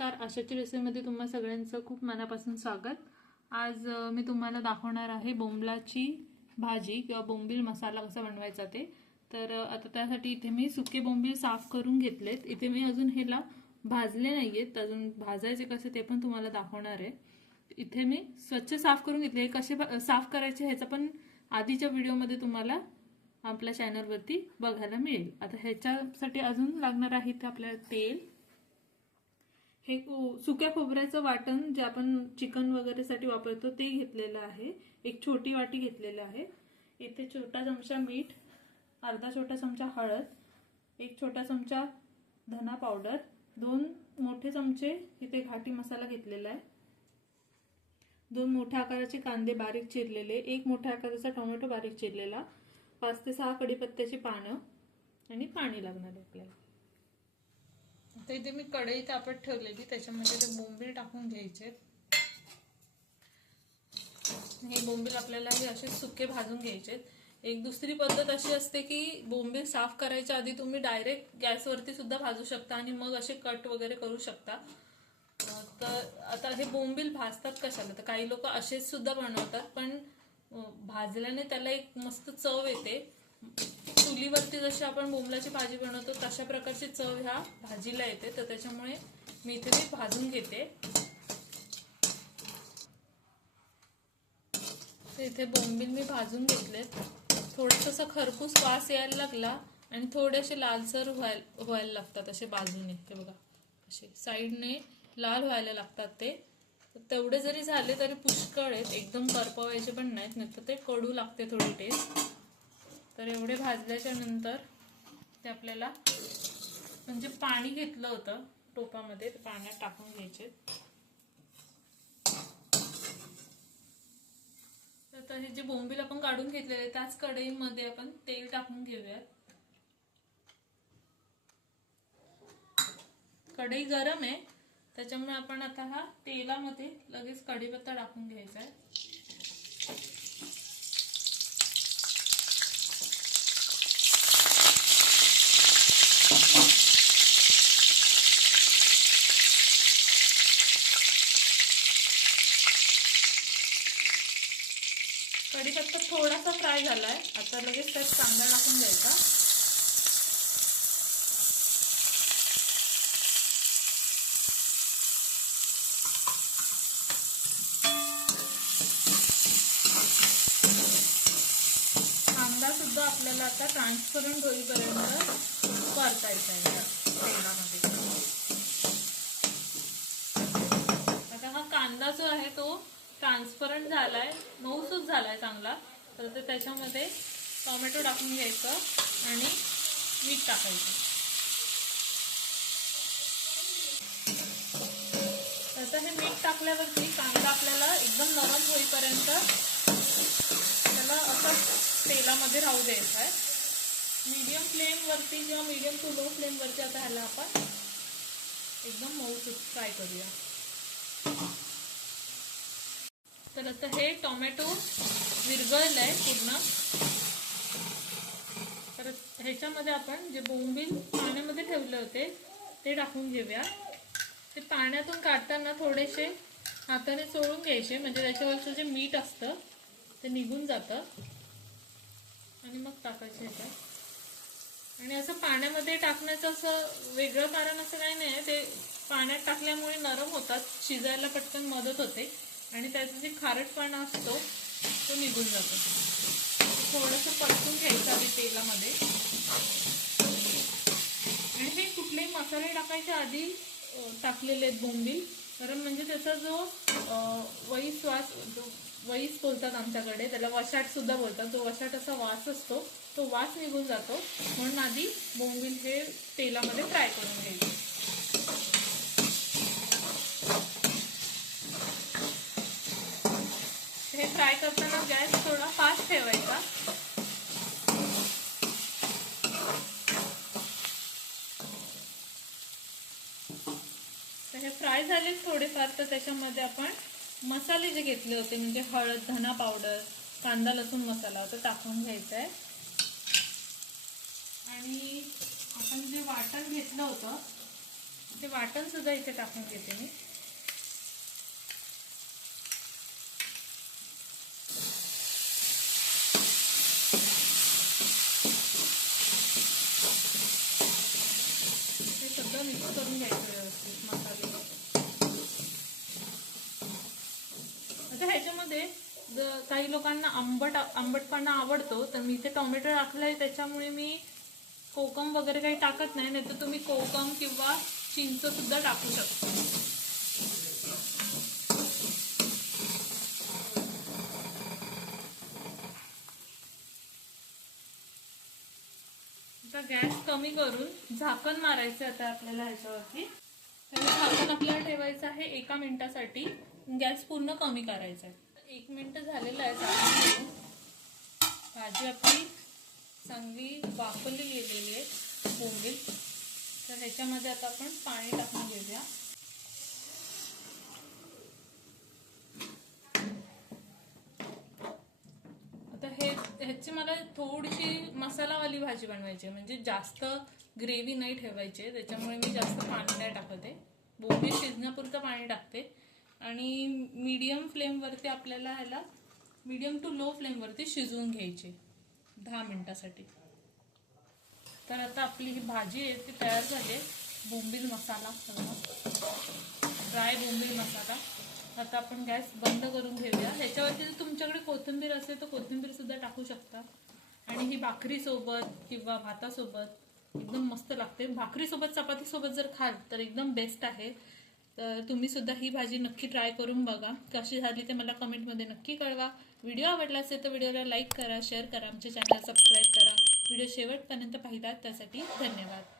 नमस्कार. आशाची रेसिपीमध्ये तुम्हा सगळ्यांचं खूप मनापासून स्वागत. आज मी तुम्हाला दाखवणार आहे बोंबलाची भाजी किंवा बोंबील मसाला कसा बनवायचा ते. तर आता त्यासाठी इथे मी सुके बोंबील साफ करून घेतलेत. इथे मी अजून ह्याला भाजले नाही आहेत अजून भाजायचे कसे ते पण तुम्हाला दाखवणार आहे. इथे मी स्वच्छ साफ करून घेतले. हे कसे ब- साफ करायचे ह्याचा पण आधीच्या व्हिडिओमध्ये तुम्हाला आपल्या चॅनलवरती बघायला मिळेल. आता ह्याच्यासाठी अजून लागणार आहे इथे आपल्याला तेल. हे सुक्या खोबऱ्याचं वाटण जे आपण चिकन वगैरेसाठी वापरतो ते घेतलेलं आहे. एक छोटी वाटी घेतलेलं आहे. इथे छोटा चमचा मीठ अर्धा छोटा चमचा हळद एक छोटा चमचा धना पावडर दोन मोठे चमचे इथे घाटी मसाला घेतलेला आहे. दोन मोठ्या आकाराचे कांदे बारीक चिरलेले एक मोठ्या आकाराचा टोमॅटो बारीक चिरलेला पाच ते सहा कडीपत्त्याची पानं आणि पाणी लागणार आहे आपल्याला. आता इथे मी कढई तापत ठेवलेली त्याच्यामध्ये ते बोंबील टाकून घ्यायचे. हे बोंबील आपल्याला हे असे सुके भाजून घ्यायचे. एक दुसरी पद्धत अशी असते की बोंबील साफ करायच्या आधी तुम्ही डायरेक्ट गॅसवरती सुद्धा भाजू शकता आणि मग असे कट वगैरे करू शकता. तर आता हे बोंबील भाजतात कशाला? तर काही लोक असेच सुद्धा बनवतात पण भाजल्याने त्याला एक मस्त चव येते. चुलीवरती जशी आपण बोंबलाची भाजी बनवतो तशा प्रकारची चव ह्या भाजीला येते. तर त्याच्यामुळे मी इथे ती भाजून घेते. तर इथे बोंबील मी भाजून घेतलेत. थोडंसं खरपूस वास यायला लागला आणि थोडेसे लालसर व्हायला व्हायला लागतात असे बाजूने. ते बघा असे साईडने लाल व्हायला लागतात ते. तेवढे जरी झाले तरी पुष्कळ आहेत. एकदम करपवायचे पण नाहीत नाही तर ते कडू लागते थोडी टेस्ट तर एवढे भाजल्याच्या नंतर ते आपल्याला म्हणजे पाणी घेतलं होतं टोपामध्ये ते पाण्यात टाकून घ्यायचे. तर हे जे बोंबील आपण काढून घेतलेले त्याच कढईमध्ये आपण तेल टाकून घेऊयात. कढई गरम आहे त्याच्यामुळे आपण आता हा तेलामध्ये लगेच कढीपत्ता टाकून घ्यायचा आहे. कढीपत्ता थोडासा फ्राय झालाय. आता लगेच त्यात कांदा टाकून द्यायचा. कांदा सुद्धा आपल्याला आता ट्रान्सपरंट होईपर्यंत परतायचा आहे तेलामध्ये. आता हा कांदा जो आहे तो ट्रान्सपरंट झालाय मऊसूस झालाय चांगला. तर ते त्याच्यामध्ये टोमॅटो टाकून घ्यायचं आणि मीठ टाकायचं. आता हे मीठ टाकल्यावरती कांदा आपल्याला एकदम नरम होईपर्यंत त्याला असं तेलामध्ये राहू द्यायचं आहे. मीडियम फ्लेमवरती किंवा मीडियम टू लो फ्लेमवरती आता ह्याला आपण एकदम मऊ फ्राय करूया. तर आता हे टोमॅटो विरघळलंय पूर्ण. तर ह्याच्यामध्ये आपण जे बोंबील पाण्यामध्ये ठेवले होते ते टाकून घेऊया. ते पाण्यातून काढताना थोडेसे हाताने चोळून घ्यायचे म्हणजे त्याच्यावरचं जे मीठ असतं ते निघून जातं. आणि मग टाकायचे ह्याच्यात आणि असं पाण्यामध्ये टाकण्याचं असं वेगळं कारण असं काही नाही ते पाण्यात टाकल्यामुळे नरम होतात शिजायला पटकन मदत होते. आणि त्याचा जे खारटपणा असतो तो निघून जातो. थोडंसं परतून घ्यायचं आधी तेलामध्ये. आणि हे कुठलेही मसाले टाकायच्या आधी टाकलेले आहेत बोंबील. कारण म्हणजे त्याचा जो अं, वही श्वास जो वईस बोलतात आमच्याकडे त्याला वशाटसुद्धा बोलतात. जो वशाट असा वास असतो तो वास निघून जातो. म्हणून आधी बोंबील हे तेलामध्ये फ्राय करून घ्यायचं. फ्राय करताना गॅस थोडा फास्ट ठेवायचा. तर हे फ्राय झाले थोडेफार तर त्याच्यामध्ये आपण मसाले जे घेतले होते म्हणजे हळद धना पावडर कांदा लसूण मसाला होता टाकून घ्यायचा आहे आणि आपण जे वाटण घेतलं होतं ते वाटण सुद्धा इथे टाकून घेते मी हे सगळं मिक्स करून घ्यायचं व्यवस्थित मसाले आता ह्याच्यामध्ये काही लोकांना आंबट आंबटपणा आवडतो तर मी इथे टोमॅटो आहे त्याच्यामुळे मी कोकम वगैरे काही टाकत नाही नाही तर तुम्ही कोकम किंवा चिंच सुद्धा टाकू शकता. गॅस कमी करून झाकण मारायचं आता आपल्याला ह्याच्यावरती. तर झाकण आपल्याला ठेवायचं आहे एका मिनिटासाठी. गॅस पूर्ण कमी करायचा आहे. एक मिनटं झालेलं आहे झाकण भाजी आपली चांगली वापरली गेलेली आहे. बोंबील. तर ह्याच्यामध्ये आता आपण पाणी टाकून घेऊया आता हे ह्याची मला थोडीशी मसालावाली भाजी बनवायची आहे. म्हणजे जास्त ग्रेव्ही नाही ठेवायची आहे. त्याच्यामुळे मी जास्त पाणी नाही टाकत. आहे बोंबील शिजण्यापुरतं पाणी टाकते. आणि मीडियम फ्लेमवरती आपल्याला ह्याला मीडियम टू लो फ्लेमवरती शिजवून घ्यायची दहा मिनटासाठी. तर आता आपली ही भाजी आहे ती तयार झाली आहे. बोंबील मसाला सगळा ड्राय बोंबील मसाला. आता आपण गॅस बंद करून घेऊया. ह्याच्यावरती जर तुमच्याकडे कोथिंबीर असेल तर कोथिंबीर सुद्धा टाकू शकता. आणि ही भाकरीसोबत किंवा भातासोबत एकदम मस्त लागते. भाकरीसोबत चपातीसोबत जर खाल तर एकदम बेस्ट आहे. तर तुम्ही सुद्धा ही भाजी नक्की ट्राय करून बघा. कशी झाली ते मला कमेंटमध्ये नक्की कळवा. व्हिडिओ आवडला असेल तर व्हिडिओला लाईक करा शेअर करा आमच्या चॅनल सबस्क्राईब करा. व्हिडिओ शेवटपर्यंत पाहिलात त्यासाठी धन्यवाद.